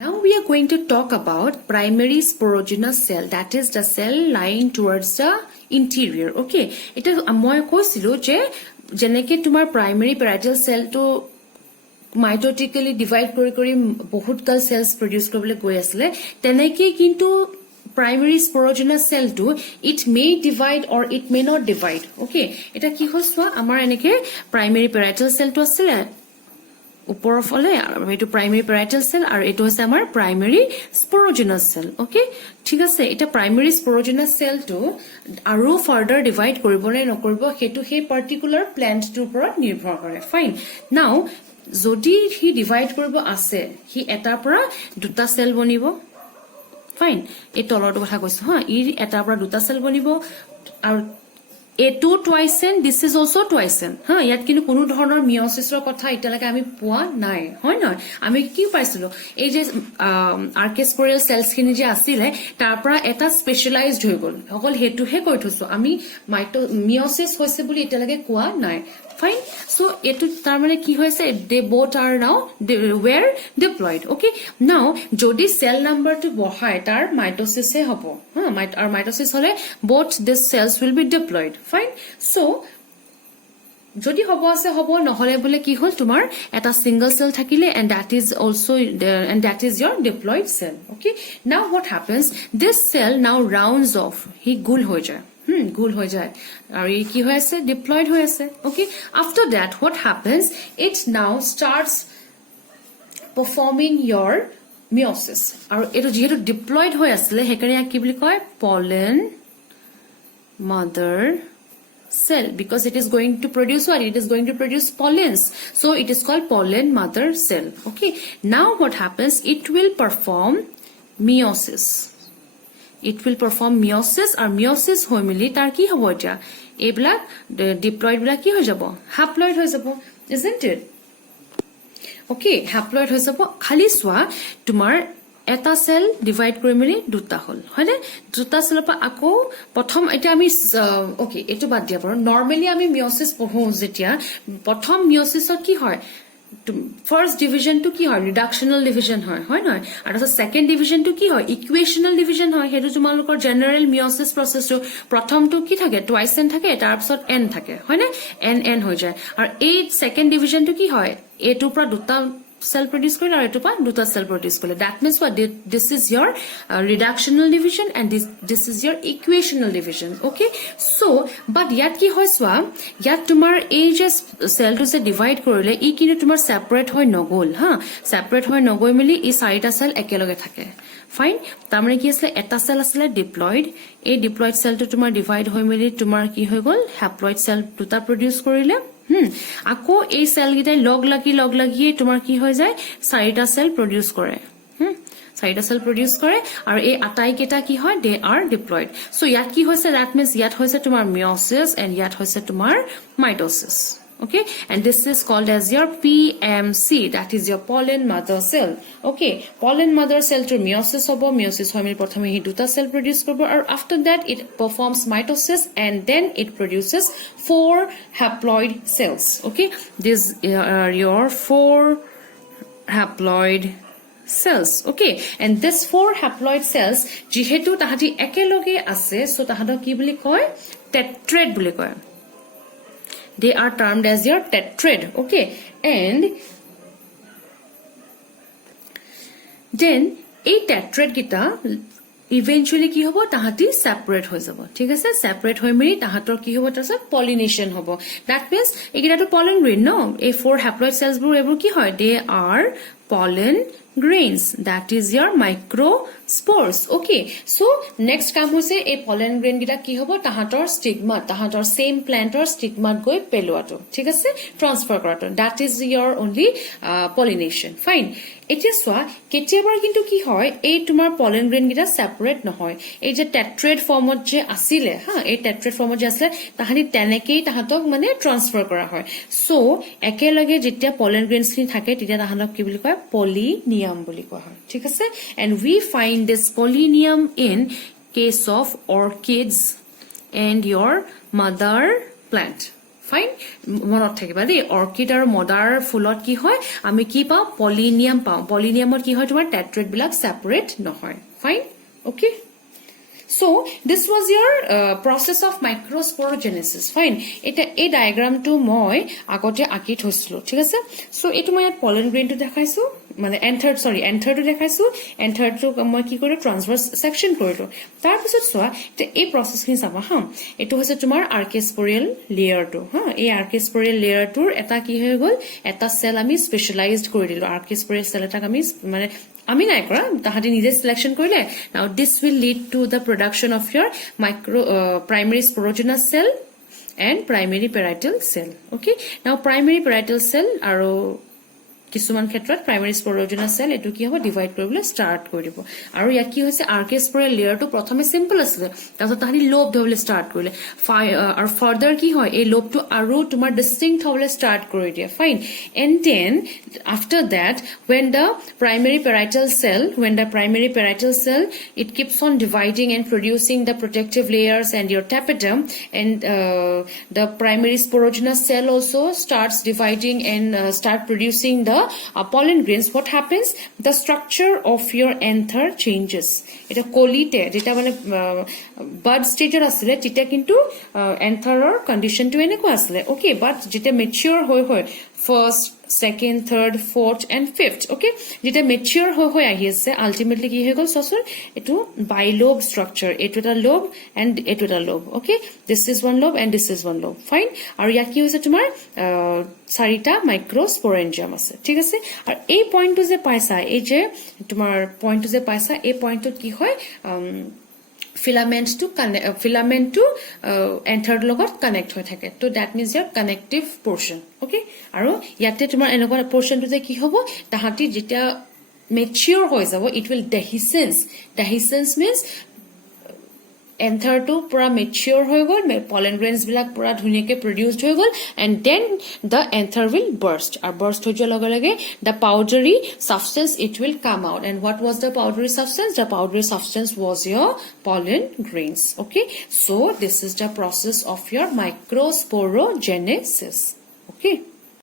Now we are going to talk about primary sporogenous cell, that is the cell lying towards the interior. Okay, এটা মই কৈছিলো যে যেনেকে তোমাৰ primary parietal cell to mitotically divide কৰি বহুত কাল cells produce কৰিবলৈ গৈ আছিলে তেনেকে কিন্তু primary sporogenous cell to it may divide or it may not divide. Okay, এটা কি হইছো আমাৰ এনেকে primary parietal cell to আছিলে উপৰৰ ফলে এটো প্ৰাইমেৰী পেৰাইটেল সেল আৰু এটো হৈছে আমাৰ প্ৰাইমেৰী স্পোৰোজেনাছ সেল ওকে ঠিক আছে এটা প্ৰাইমেৰী স্পোৰোজেনাছ সেলটো আৰু ফাৰ্দাৰ ডিভাইড কৰিব নে নকৰিব হেতু হে পাৰ্টিকুলাৰ প্লান্টটোৰ ওপৰত নিৰ্ভৰ কৰে ফাইন নাও যদি হি ডিভাইড কৰিব আছে হি এটাৰ পৰা দুটা সেল বনিব ফাইন এই তলৰটো কথা কৈছো হা ই এটাৰ পৰা দুটা সেল বনিব আৰু A2 twice and this is also twice and ha yat kinu kono dhoroner meiosis ro kotha italage ami poa nai hoy noy ami ki paisilo ei je archaeosporial cells kini je asile tar pora eta specialized hoy gol okol hetu he koi thosu ami meiosis hoise boli italage koa nai fine so etu tar mane ki hoise they both are now were diploid okay now jodi cell number to bohai tar mitosis he hobo ha mitosis hole both these cells will be diploid fine so jodi hobo ase hobo নহলে bole ki hol tumar eta single cell thakile and that is also and that is your diploid cell okay now what happens this cell now rounds off he gul hoy jay গোল হৈ যায় আৰু এই কি হৈ আছে diploid হৈ আছে okay after that what happens it নাও স্টাৰ্টস পাৰফৰ্মিং your meiosis আৰু এটো যেহেতু ডিপ্লয়েড হৈ আছিল হেকাৰে কি বুলি কয় pollen mother cell because it is going to produce what it is going to produce pollens so it is called pollen mother cell okay now what happens it will perform meiosis it will perform meiosis or meiosis hoy mili tar ki hobo eta ebla diploid bla ki hoy jabo haploid hoy jabo isn't it okay haploid hoy jabo khali swa tumar eta cell divide kori mili duta hol hoyne duta cell pa ako prothom eta ami okay etu bad dia por normally ami meiosis poho jetia prothom meiosis ki hoy first division to ki hoy reductional division hoy noy aru second division to ki hoy equational division hoy hetu tumalokor general meiosis process to prothom to ki thake twice n thake tar pisot n thake hoy na n hoy jay aru a second division to ki hoy a to pra duta cell produce kore aru etu pa duta cell produce kore that means what this is your reductional division and this is your equational division okay so but yat ki hoy swa yat tumar a je cell to se divide korile e kinu tumar separate hoy nogol ha separate hoy nogoi mili e sarita cell ekeloge thake fine tamre ki asle eta cell asle diploid a diploid cell to tumar divide hoy mili tumar ki hoy gol haploid cell duta produce korile আকৌ এই cell গিটাই লগ লাগি তোমাৰ কি হৈ যায় চাৰিটা cell produce কৰে চাৰিটা সেল প্ৰডিউস কৰে আৰু এই আটাই কেটা কি হয় দে আৰ ডিপ্লয়েড সো ইয়াত কি হৈছে দ্যাট মিন্স ইয়াত হৈছে তোমাৰ মিয়োসিস এন্ড ইয়াত হৈছে তোমাৰ mitosis okay and this is called as your PMC that is your pollen mother cell okay pollen mother cell to meiosis hobo meiosis hoy prothome hi duta cell produce korbo and after that it performs mitosis and then it produces 4 haploid cells okay these are your 4 haploid cells okay and this 4 haploid cells jihetu tahati ekeloge ase so tahado ki boli koy tetrad boli koy they are termed as your tetrad okay and then a tetrad gita eventually ki hobo tahati separate hoy jabo thik ase separate hoy meri tahator ki hobo tase pollination hobo that means egita to pollen grain no a 4 haploid cells bur ebur ki hoy they are pollen grains that is your microspores okay so next kam hoise a pollen grain gita ki hobo tahator stigma tahator same plantor stigma goi peluato thik ase transfer korato that is your only pollination fine এতিয়া সোয়া কেতিয়াবার কিন্তু কি হয় এই তোমার pollen grain গিটা separate নহয় এই যে টেট্রেড ফর্মত যে আসিলে হ্যাঁ এই টেট্রেড ফর্মত যে আসলে তাহানি তেনেকেই তাহাতক মানে ট্রান্সফার করা হয় সো একেলগে যেতিয়া pollen grains খিনি থাকে তেতিয়া তাহানক কি বুলি কয় pollineum বুলি কোৱা হয় ঠিক আছে and we find this pollineum in case of orchids and your mother plant fine মনত থাকিবা দেই অৰ্কিড আৰু মদাৰ ফুলত কি হয় আমি কি পাওঁ পলিনিয়াম পাওঁ পলিনিয়ামত কি হয় তোমাৰ টেট্ৰেট বিলাক সেপাৰেট নহয় fine okay So this was your process of microsporogenesis fine eta ei diagram to moi agote aki thoislo thik ase so etu moi pollen grain to dekhaisu মানে anther to dekhaisu anther to moi ki kore transverse section korilo tar pisot soa te ei process kin saba ha etu hoise tumar archaeosporial layer to ha ei archaeosporial layer tur eta ki hoy gol eta cell ami specialized kori dilo archaeosporial cell eta ami mane আমি নাই কৰা তাহাঁতে নিজে selection কৰিলে now this will lead to the production of your primary sporogenous cell and primary parietal cell okay now primary parietal cell আৰু কিছুমান ক্ষেত্ৰত primary স্পৰোজেনাছ cell এটো কি হ'ব ডিভাইড কৰিবলৈ ষ্টাৰ্ট কৰিব আৰু ইয়াত কি হৈছে আৰ্কেস্পোৰিয়েল লেয়াৰটো প্ৰথমে সিম্পল আছিল তাৰপিছত তাহাঁতি লোব হ'বলৈ ষ্টাৰ্ট কৰিলে আৰু ফাৰ্দাৰ কি হয় এই লোবটো আৰু তোমাৰ ডিস্টিংক্ট হ'বলৈ ষ্টাৰ্ট কৰি দিয়ে fine and then after that when the primary parietal cell it keeps on dividing and producing the protective layers and your tapetum and the primary sporogenous cell also starts dividing and start producing the pollen grains what happens the structure of your anther changes eta kolite jeta mane bud stage er asile tita kintu anther or condition to eneko asile okay but jeta mature hoy first second third fourth and fifth okay jeta mature hoy ahi ase ultimately ki hegol sosur etu bilobe structure etu eta lobe and etu eta lobe okay this is one lobe and this is one lobe fine aru ya ki hoise tumar চাৰিটা মাইক্ৰোস্পোৰেঞ্জিয়াম আছে ঠিক আছে আৰু এই পইণ্টটো যে পাইছা এই যে তোমাৰ পইণ্টটো যে পাইছা এই পইণ্টটোত কি হয় filament to anther লগত কানেক্ট হৈ থাকে তো দ্যাট মিন্স ইয়াৰ কানেক্টিভ পোৰ্শন ওকে আৰু ইয়াতে তোমাৰ এনেকুৱা পোৰ্শনটো যে কি হ'ব তাহাঁতি যেতিয়া মেচিউৰ হৈ যাব it will dehiscence means anther to pura mature hoy gol pollen grains bilak pura dhunike produced hoy gol and then the anther will burst or burst hoy jala lage the powdery substance it will come out and what was the powdery substance was your pollen grains okay so this is the process of your microsporogenesis okay